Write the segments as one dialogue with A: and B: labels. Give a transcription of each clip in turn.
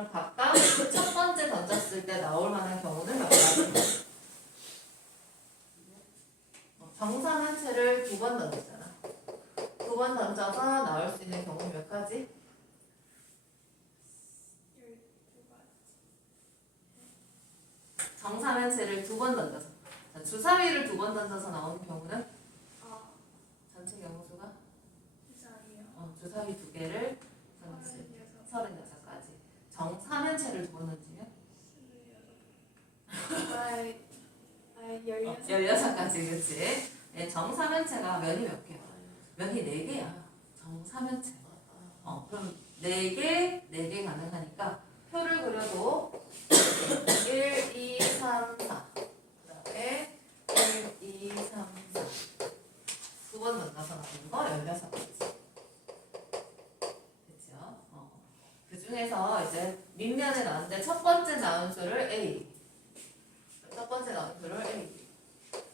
A: 그럼 각각 첫 번째 던졌을 때 나올 만한 경우는 몇 가지? 어, 정상 한 채를 두 번 던졌잖아. 두 번 던져서 나올 수 있는 경우는 몇 가지? 정상 한 채를 두 번 던져서. 자, 주사위를 두 번 던져서 나오는 경우는
B: 아,
A: 전체 경우 수가
B: 이상해요.
A: 어, 주사위 두 개를 던졌을 때 36가지. 정 사면체를 두번 던지면
B: 아이, 아이,
A: 어. 16가지, 그치? 네, 정사면체가 면이 몇 개야? 면이 4개야. 정사면체. 어, 그럼 4개, 4개 가능하니까 표를 그려도 1, 2, 3, 4. 그 다음에 1, 2, 3, 4. 두번 던져서 나오는 거 16가지. 그쵸? 어. 그 중에서 이제 밑면에 나왔는데 첫 번째 나온 수를 A. 첫 번째 나온 수를 A.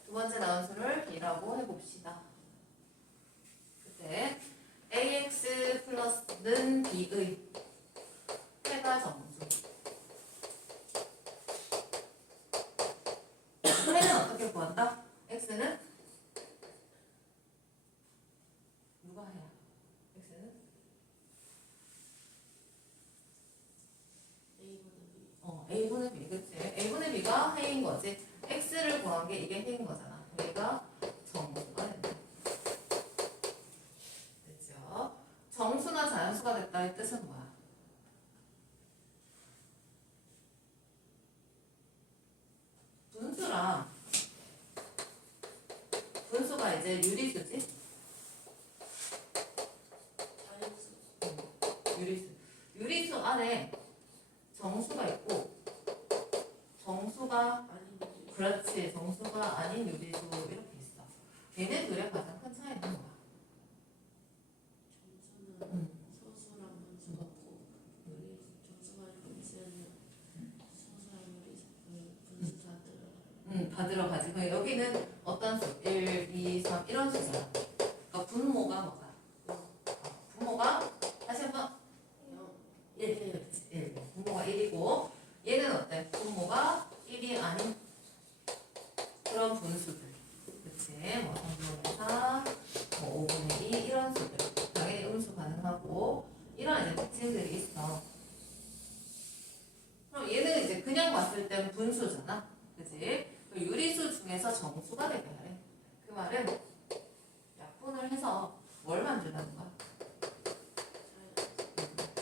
A: 두 번째 나온 수를 B라고 해봅시다. 그때 AX 플러스는 B의 해가 정수. 해는 어떻게 구한다? X는 누가 해야? X는 어, A분의 B, 그치? A분의 B가 해인 거지. X를 구한 게 이게 해인 거잖아. 얘가 정수가 된다. 그죠? 정수나 됐다의 뜻은 뭐야? 분수랑 분수가 이제 유리수지? 유리수. 유리수 안에 정수가 있고 정수가 그렇지 정수가 아닌 유리수 이렇게 있어. 얘네들의 가장 큰 차이는 뭐야? 음. 음, 다 들어가지. 그럼 여기는 어떤 수? 1, 2, 3 이런 수잖아. 그러니까 분모가 뭐다? 어, 분모가 다시 한번 1, 그렇지. 1. 분모가 1이고 얘는 어때? 분모가 1이 아닌 그런 분수들. 그치? 뭐 3분의 4, 뭐 5분의 2 이런 수들. 당연히 음수 가능하고 이런 이제 특징들이 있어. 그럼 그냥 봤을 때는 분수잖아. 그치? 그 유리수 중에서 정수가 되게 하래. 그 말은 약분을 해서 뭘 만들라는 거야?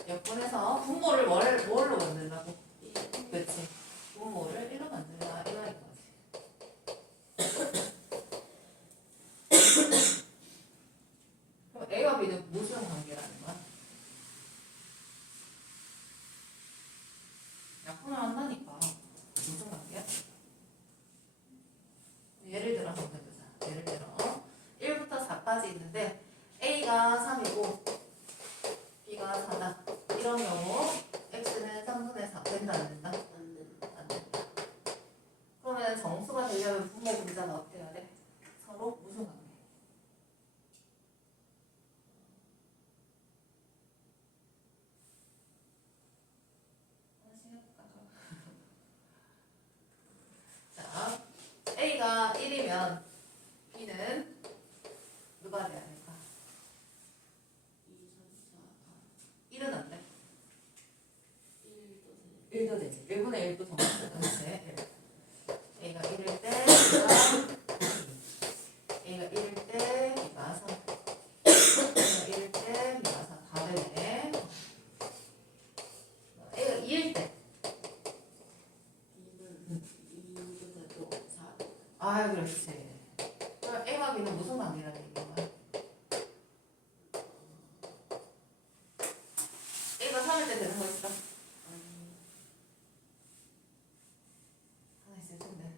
A: 약분해서 분모를 뭘, 뭘로 만들라고? 그치? 분모를 1로 만들라 이거인 거지. 그럼 A와 B는 무슨 관계라는 거야? 약분을 한다니까 무슨 관계야? 예를 들어 한번 해보자. 예를 들어 1부터 4까지 있는데 A가 3이고 B가 4다. 이런 경우 X는 3분의 4 된다 안 된다? 안 된다. 그러면 정수가 되려면 분모 분자가 어떻게 해야 돼? 서로 무슨 관계? 하나씩 해볼까? 자, A가 1이면 B는 누가 돼야 될까? 1은 안 돼. 1도 되지. 1분의 1도 정확히 그렇지. A가 1일 때 B가 A가 1일 때 B가 3 A가 1일 때 B가 4 다 되네. A가 2일 때 아, 그렇지. 그럼 A와 B는 무슨 관계라는 얘기인 거야? A가 3일 때 되는 거 있어? 하나 있을 텐데.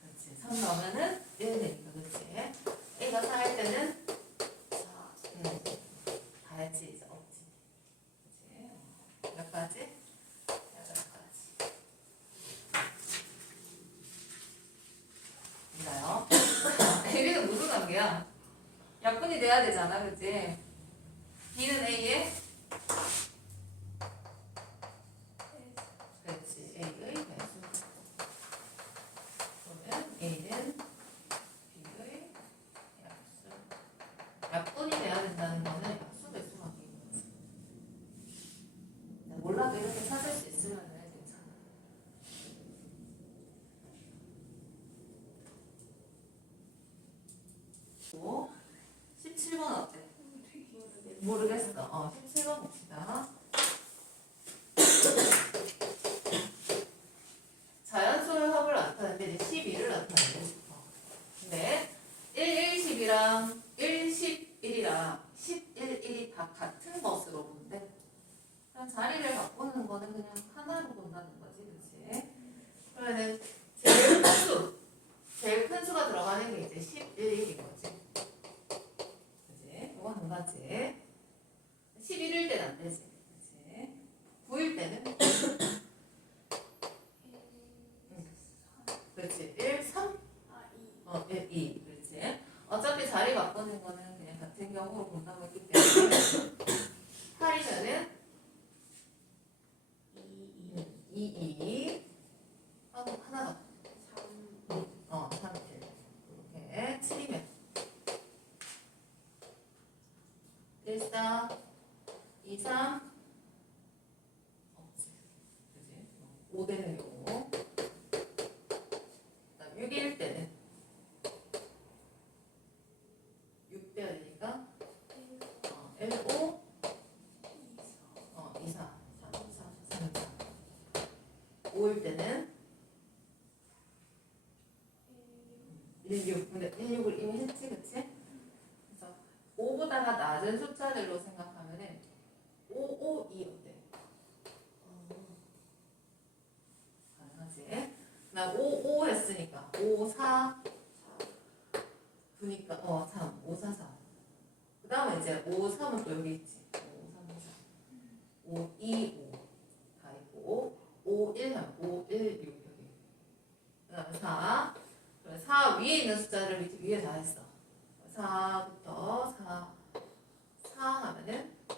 A: 그렇지. 3 넣으면은 1 되니까, 그렇지. A가 4일 때는 음, 다 했지, 이제 없지. 그치? 몇 가지? 여덟 가지. 인가요? 여기는 무슨 돼야 약분이 돼야 되잖아, 그치? B는 A에 그렇지 A의 배수. 그러면 A는 B의 약수. 약분이 돼야 된다는 거는 약수 배수 관계인 거지. 몰라도 이렇게 찾을 수 있으면 괜찮아. 오, 17번 어때? 모르겠어. 어, 17번 봅시다. 자연수의 합을 나타내는데 이제 12를 나타내고 싶어. 근데 1, 1, 10이랑 1, 11이랑 11, 1이 다 같은 것으로 본대. 그럼 자리를 바꾸는 거는 그냥 하나로 본다는 거지, 그치? 그러면은 제일 큰 수, 제일 큰 수가 들어가는 게 이제 11, 1인 거지. 그치? 이거 한 가지. 11일 때는 안 되지. 그치? 9일 때는? 그렇지. 1, 3, 어, 1, 2. 그렇지. 어차피 자리 바꾸는 거는 그냥 같은 경우로 본다고 했기 때문에 8이면은 2, 2. 하고 하나 더. 어, 3, 1. 이렇게 7이면 1, 4, 2, 3 없지. 그지? 5 되는 경우 그다음 6일 때는 6 돼야 되니까 어, 1, 5 어, 2, 4 3, 4, 3, 4 5일 때는 1, 6 근데 1, 6을 이미 했지 그치? 그래서 5보다가 낮은 숫자들로 생각하면은 5, 5, 2 어때? 가능하지? 나 5, 5 했으니까 5, 4 9니까 어 3, 5, 4, 4. 그 다음에 이제 5, 3은 또 여기 있지. 5, 3, 4. 5, 2, 5. 다 있고 5, 1 하면 5, 1, 6 여기. 그 다음에 4. 그럼 4 위에 있는 숫자를 밑에 위에 다 했어. 4부터 4. 4 하면은 4.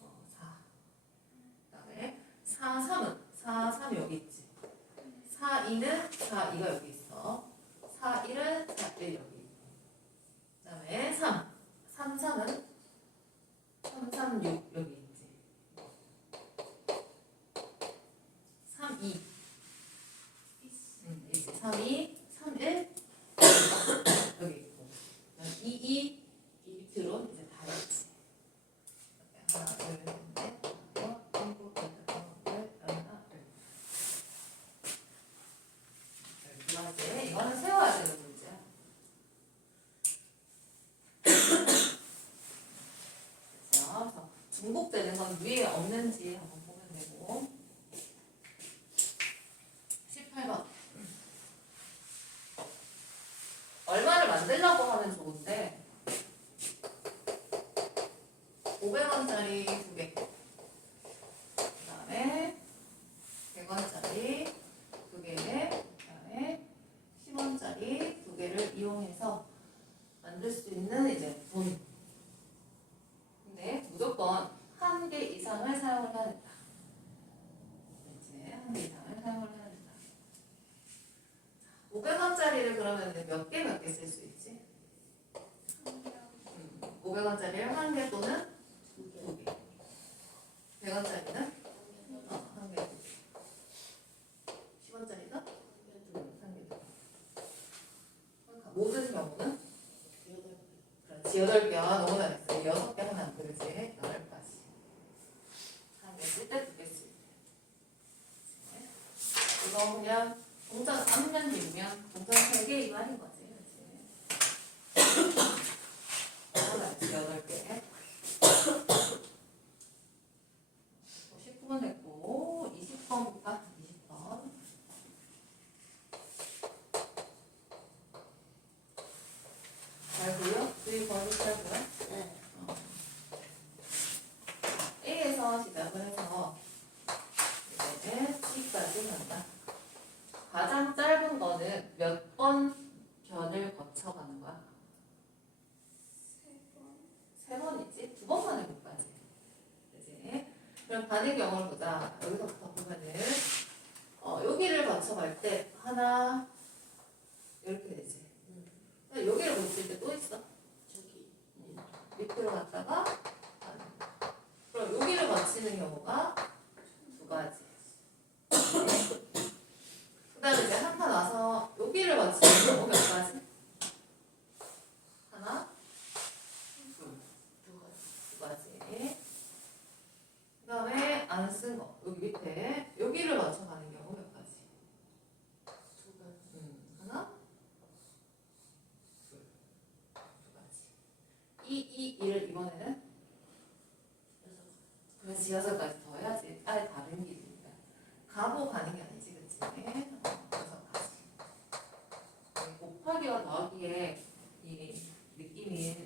A: 어, 4. 그 다음에 4, 3은 4, 3 여기 있지. 4, 2는 4, 2가 여기 있어. 4, 1은 4, 1 여기 있고. 그 다음에 3. 3, 3은 3, 3, 6 여기 있지. 3, 2. 음, 있지. 3, 2, 3, 1 여기 있고. 2, 2 이 밑으로 이제 다 있지. 하나, 둘, 셋, 넷, 다섯, 일곱, 여덟, 아홉, 열, 열하나, 열. 두 가지. 이거는 세워야 되는 문제야. 그렇죠? 그래서 중복되는 건 위에 없는지 한번 보면 되고. 18번. 얼마를 만들려고 하면 좋은데 500원짜리 두 개. 그 다음에 100원짜리 두 개. 그다음에 10원짜리 두 개를 이용해서 만들 수 있는 이제 돈. 근데 무조건 한 개 이상을 사용을 해야 된다. 이제 한 개 이상을 사용을 해야 된다. 500원짜리를 그러면 몇 개 몇 개 쓸 수 있지? 500원짜리를 한 개 또는 두 개. 100원짜리는 어, 한 개. 10원짜리는 한 개. 그러니까 모든 경우는 그렇지 여덟 개와 너무 잘했어. 여섯 개안 되지. 여덟 가지. 한개 쓸 때 두 개 쓸 때. 이거 그냥 동전 앞면 뒷면 동전 세개 이거 하는 거지. 그렇지. 잘했지 여덟 개. 19번 됐고 20번 볼까? 20번. 잘 보여? 주의 번호 잘 보여? 어. A에서 시작을 해서 이제 C까지 간다. 가장 짧은 거는 몇 번 가는 경우를 보자. 여기서부터 보면은 어, 여기를 거쳐갈 때 하나 이렇게 되지. 근데 여기를 거칠 때또 있어.
C: 저기
A: 밑으로 갔다가 거. 그럼 여기를 거치는 경우가 2, 2, 2를 이번에는 그래서 여섯까지 더해야지. 아예 다른 길이니까 가고 가는 게 아니지 그치? 네. 여섯까지 네, 곱하기와 더하기에 이 느낌이